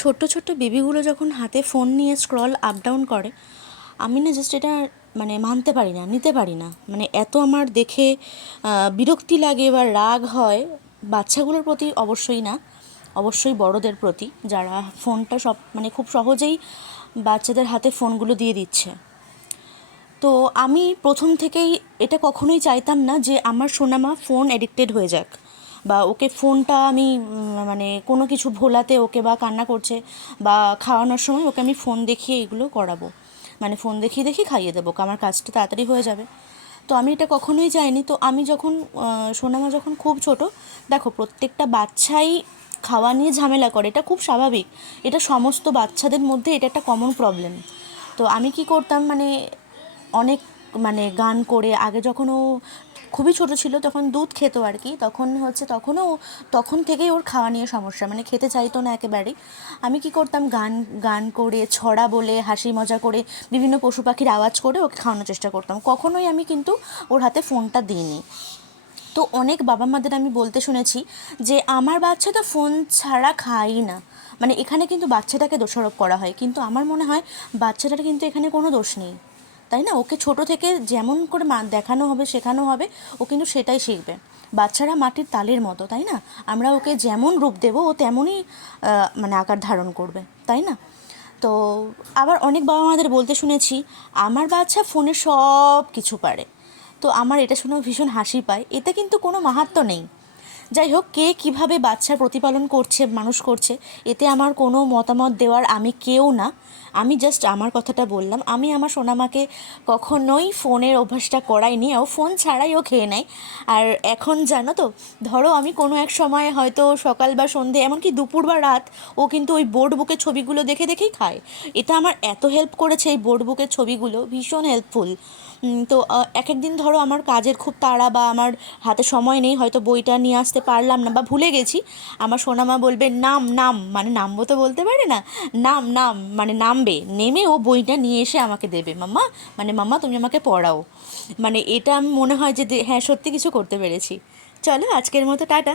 ছোট্ট ছোট্ট বেবিগুলো যখন হাতে ফোন নিয়ে স্ক্রল আপ ডাউন করে, আমি না জাস্ট এটা মানতে পারি না, নিতে পারি না। এত আমার দেখে বিরক্তি লাগে বা রাগ হয় বাচ্চাগুলোর প্রতি, অবশ্যই না, অবশ্যই বড়দের প্রতি, যারা ফোনটা খুব সহজেই বাচ্চাদের হাতে ফোনগুলো দিয়ে দিচ্ছে। তো আমি প্রথম থেকেই এটা কখনোই চাইতাম না যে আমার সোনামা ফোন অ্যাডিক্টেড হয়ে যাক, বা ওকে ফোনটা আমি কোনো কিছু ভোলাতে ওকে, বা কান্না করছে বা খাওয়ানোর সময় ওকে আমি ফোন দেখিয়ে এগুলো করাবো, ফোন দেখিয়ে দেখিয়ে খাইয়ে দেবো, আমার কাজটা তাড়াতাড়ি হয়ে যাবে। তো আমি এটা কখনোই চাইনি। তো আমি যখন সোনামা যখন খুব ছোট, দেখো প্রত্যেকটা বাচ্চাই খাওয়া নিয়ে ঝামেলা করে, এটা খুব স্বাভাবিক, এটা সমস্ত বাচ্চাদের মধ্যে এটা একটা কমন প্রবলেম। তো আমি কি করতাম, অনেক গান করে, আগে যখন ও খুবই ছোট ছিল তখন দুধ খেত আর কি, তখন থেকেই ওর খাওয়া নিয়ে সমস্যা, খেতে চাইতো না একেবারেই। আমি কি করতাম, গান গান করে, ছড়া বলে, হাসি মজা করে, বিভিন্ন পশু পাখির আওয়াজ করে ওকে খাওয়ানোর চেষ্টা করতাম। কখনোই আমি কিন্তু ওর হাতে ফোনটা দিইনি। তো অনেক বাবা মাদের আমি বলতে শুনেছি যে আমার বাচ্চা তো ফোন ছাড়া খায়ই না, এখানে কিন্তু বাচ্চাটাকে দোষারোপ করা হয়, কিন্তু আমার মনে হয় বাচ্চাটার কিন্তু এখানে কোনো দোষ নেই, তাই না? ওকে ছোট থেকে যেমন করে দেখানো হবে, শেখানো হবে, ও কিন্তু সেটাই শিখবে। বাচ্চারা মাটির তালের মতো, তাই না? আমরা ওকে যেমন রূপ দেব ও তেমনই আকার ধারণ করবে, তাই না? তো আবার অনেক বাবা মাদের বলতে শুনেছি আমার বাচ্চা ফোনে সব কিছু পারে। তো আমার এটা শুনেও ভীষণ হাসি পায়, এতে কিন্তু কোনো মাহাত্ম্য নেই। যাই হোক, কে কীভাবে বাচ্চার প্রতিপালন করছে, মানুষ করছে, এতে আমার কোনো মতামত দেওয়ার আমি কেউ না। আমি জাস্ট আমার কথাটা বললাম। আমি আমার সোনামাকে কখনোই ফোনের অভ্যাসটা করাইনি, ও ফোন ছাড়াই ও খেয়ে নেয়। আর এখন জানো তো, ধরো আমি কোনো এক সময় হয়তো সকাল বা সন্ধে, এমনকি দুপুর বা রাত, ও কিন্তু ওই বোর্ড বুকের ছবিগুলো দেখে দেখেই খায়। এটা আমার এত হেল্প করেছে, এই বোর্ড বুকের ছবিগুলো ভীষণ হেল্পফুল। তো এক একদিন ধরো আমার কাজের খুব তাড়া, বা আমার হাতে সময় নেই, হয়তো বইটা নিয়ে আসতে পারলাম না বা ভুলে গেছি, আমার সোনামা বলবে নাম নাম, নামবো তো বলতে পারে না, নাম নাম নামবে, নেমে ও বইটা নিয়ে এসে আমাকে দেবে, মাম্মা মাম্মা তুমি আমাকে পড়াও। এটা আমি মনে হয় যে হ্যাঁ, সত্যি কিছু করতে পেরেছি। চলো, আজকের মতো টাটা।